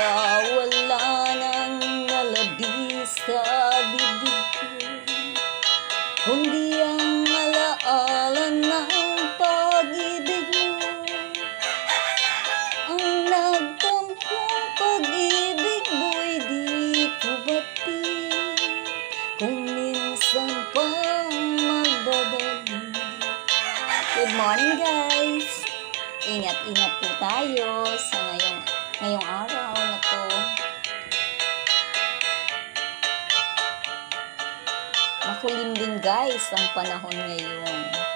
kaya wala nang nalabis sa bibig ko, kundi ang alaala ng pag-ibig mo. Ang nagtampong pag-ibig mo'y di ko batid, kung minsan pang magbabalik. Good morning guys! Ingat-ingat po tayo sa ngayong araw na to. Makulim din guys ang panahon ngayon.